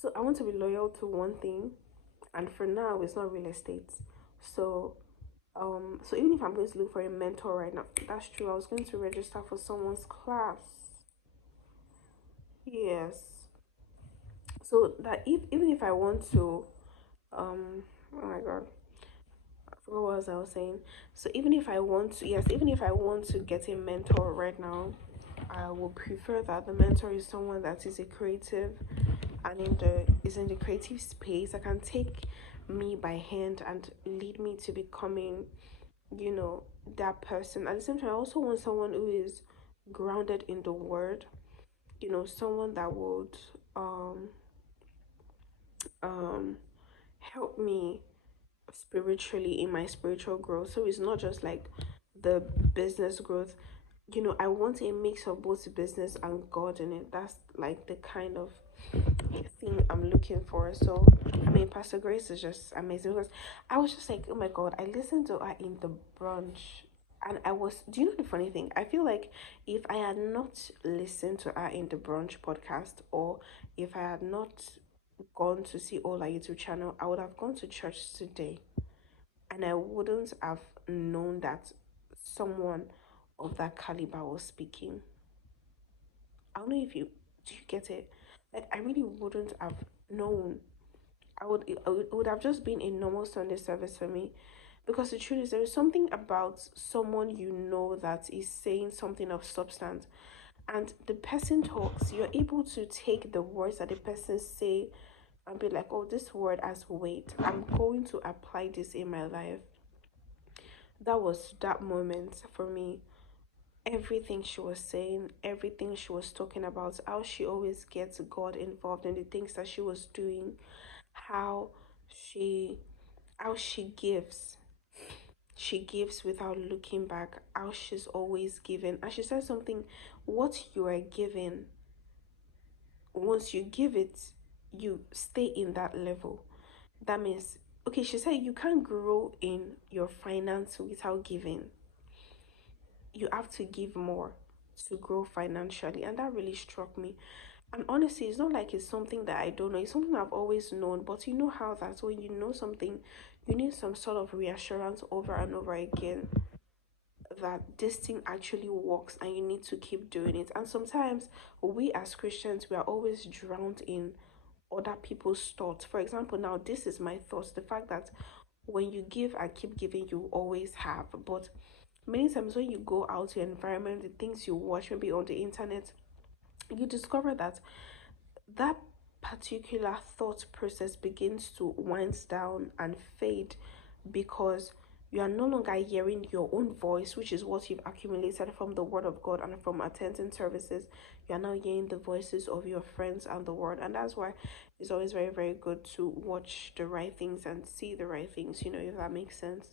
So I want to be loyal to one thing, and for now, it's not real estate. So so even if I'm going to look for a mentor right now, that's true. I was going to register for someone's class. Yes. So that if even if I want to, oh my god, I forgot what else I was saying. So even if I want to, yes, even if I want to get a mentor right now, I will prefer that the mentor is someone that is a creative and in the creative space that can take me by hand and lead me to becoming, you know, that person. At the same time, I also want someone who is grounded in the word, someone that would um um help me spiritually in my spiritual growth. So it's not just like the business growth. I want a mix of both business and God in it. That's like the kind of thing I'm looking for. So I mean, Pastor Grace is just amazing because I was just like, oh my god, I listened to her in the brunch. And I was, do you know the funny thing? I feel like if I had not listened to her in the brunch podcast, or if I had not gone to see all our YouTube channel, I would have gone to church today, and I wouldn't have known that someone of that caliber was speaking. I don't know if you do you get it. Like I really wouldn't have known. It would have just been a normal Sunday service for me, because the truth is there is something about someone that is saying something of substance, and the person talks. You're able to take the words that the person say and be like, oh, this word has weight. I'm going to apply this in my life. That was that moment for me. Everything she was saying, everything she was talking about, how she always gets God involved in the things that she was doing, how she how she gives without looking back, how she's always giving. And she said something, what you are giving, once you give it, you stay in that level. That means, okay, she said you can't grow in your finance without giving. You have to give more to grow financially. And that really struck me. And honestly, it's not like it's something that I don't know. It's something I've always known. But you know how that's when you know something, you need some sort of reassurance over and over again that this thing actually works, and you need to keep doing it. And sometimes we as Christians, we are always drowned in other people's thoughts. For example, now this is my thoughts. The fact that when you give and keep giving, you always have. But many times when you go out to your environment, the things you watch maybe on the internet, you discover that that particular thought process begins to wind down and fade, because you are no longer hearing your own voice, which is what you've accumulated from the word of God and from attending services. You are now hearing the voices of your friends and the word. And that's why it's always very, very good to watch the right things and see the right things, if that makes sense.